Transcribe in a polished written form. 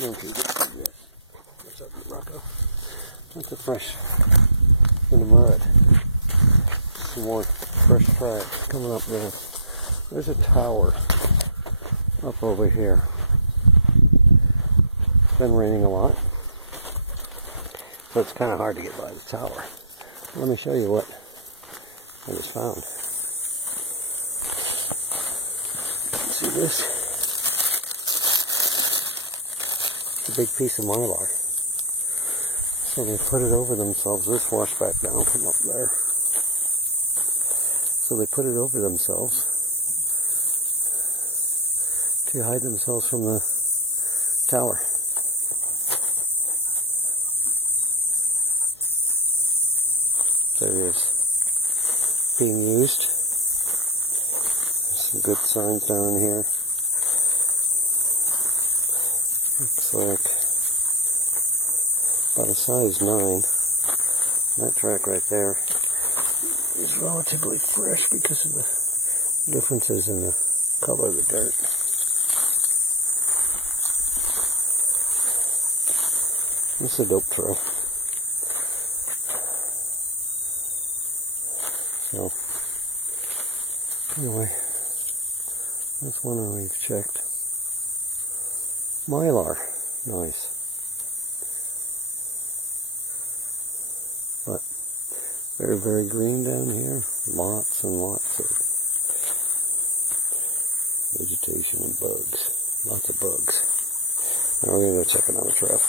Okay, good. What's up, Rocco? Lots of fresh in the mud. Some more fresh tracks coming up there. There's a tower up over here. It's been raining a lot, so it's kind of hard to get by the tower. Let me show you what I just found. See this? It's a big piece of mylar. So they put it over themselves. This washed back down from up there. So they put it over themselves to hide themselves from the tower. There it is, being used. Some good signs down in here. Looks like about a size 9. That track right there is relatively fresh because of the differences in the color of the dirt. This is a dope trail. So, anyway, that's one we've checked. Mylar, nice. But very, very green down here. Lots and lots of vegetation and bugs. Lots of bugs. Now we're going to go check another trail.